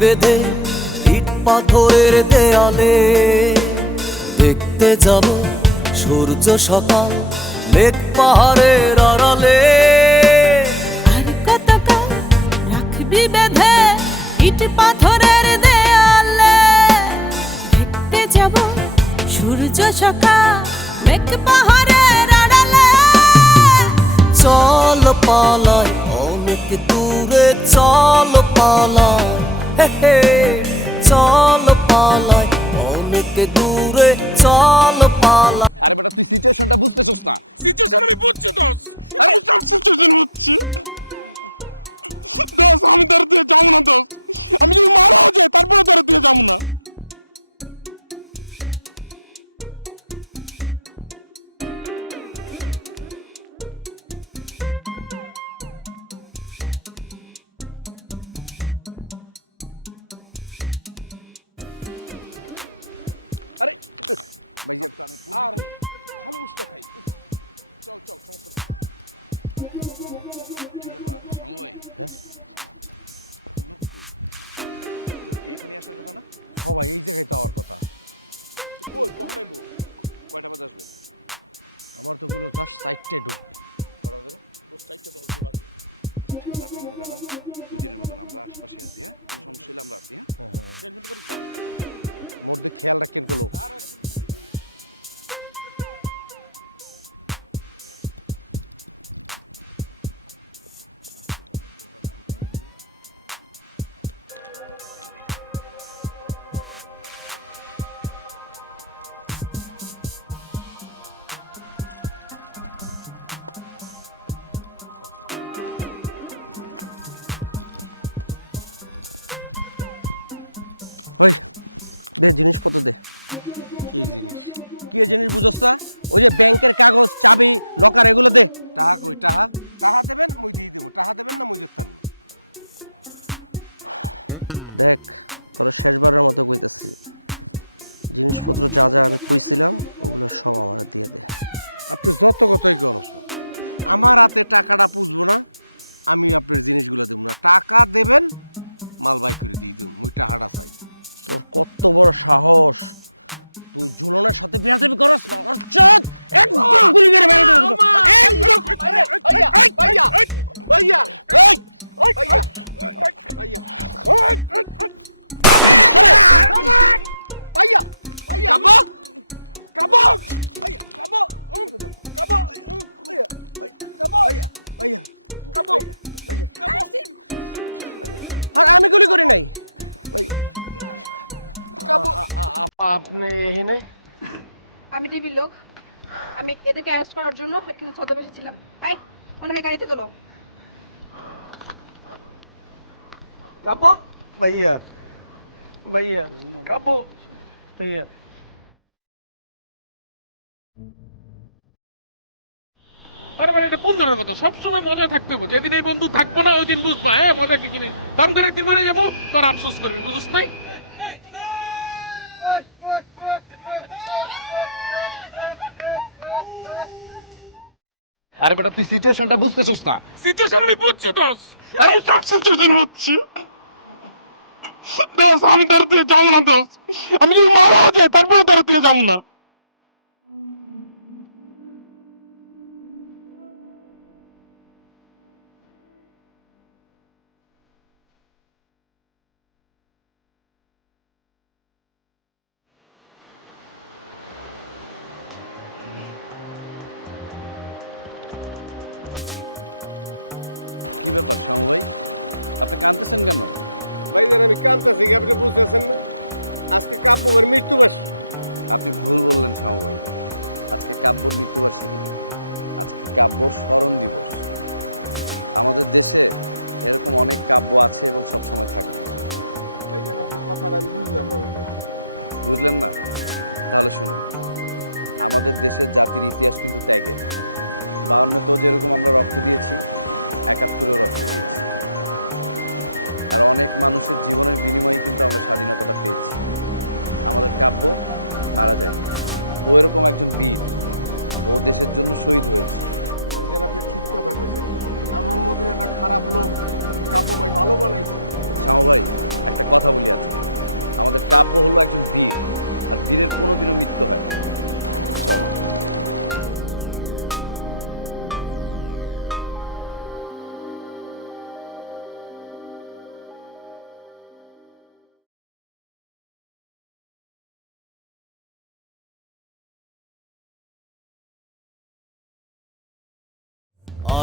বেঁধে ইট পাথরের দেয়ালে দেখতে যাব সূর্য সকাল মেঘ পাহাড়ের আড়ালে। আর কতকাল রাখবি বেঁধে ইট পাথরের দেয়ালে দেখতে যাব সূর্য সকাল মেঘ পাহাড়ের আড়ালে। চল পালাই অনেক দূরে চল পালাই, হে হে চল পালাই অনেক দূরে চল পালাই। আমি টিভির লোক, আমি এদেরকে অ্যারেস্ট করার জন্য কিছু ছদ্মবেশে ছিলাম। তাই ওনাকে গাড়িতে তোলো। কাপো ভাইয়া, ভাইয়া কাপো ভাইয়া। আরে মানে এটা কোন ধরনের কথা? সবসময় মজা থাকতে হবে, যেদিন এই বন্ধু থাকবো না ওই দিন বুঝবো। হ্যাঁ মজা কিনে দাম করে একদিন মারে যাবো, তোর আফসোস করবি, বুঝিস নাই? আরে বেটা তুই সিচুয়েশনটা বুঝতেছিস না। সিচুয়েশন আমি বুঝছি দোস, আমি সব সিচুয়েশন বুঝছি। দোস আমি তোর তুই যাবো না দোস, আমি যদি মারা যাই তারপরে তোর তুই যাবো না।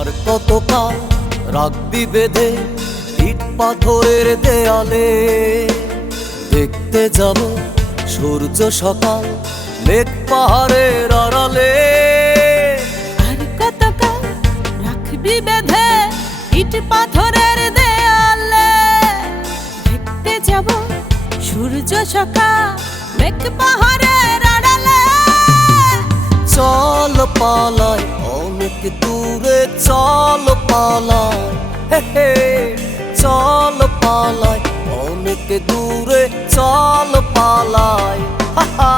আর কতকাল রাখবি বেঁধে ইট পাথরের দেয়ালে? দেখতে যাব সূর্য সকাল মেঘ পাহাড়ের আড়ালে। আর কতকাল রাখবি বেঁধে ইট পাথরের দেয়ালে? দেখতে যাব সূর্য সকাল মেঘ পাহাড়ের আড়ালে। চল পালাই অনেক দূরে, চল পালাই, হে হে, চল পালাই অনেক দূরে, চল পালাই, হা হা।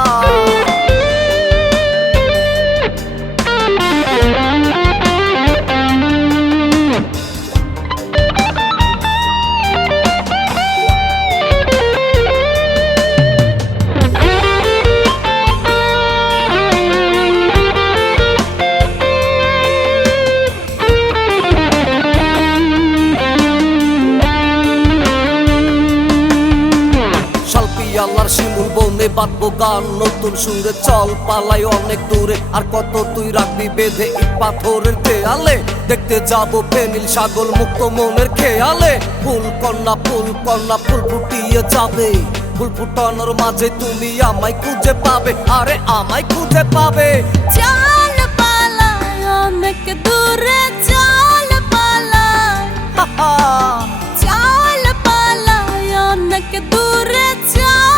আল্লাহর শিমুল বনে বাঁধবো গান নতুন সুরে, চল পালাই অনেক দূরে। আর কত তুই রাখবি বেঁধে ইট পাথরের দেয়ালে? দেখতে যাবো ফেনিল সাগর মুক্ত মনের খেয়ালে। ফুল কন্যা ফুল ফুটিয়ে যাবে, ফুল ফুটানোর মাঝে তুমি আমায় খুঁজে পাবে, আরে আমায় খুঁজে পাবে। চল পালাই অনেক দূরে, চল পালাই, হা হা। চল পালাই অনেক দূরে, চল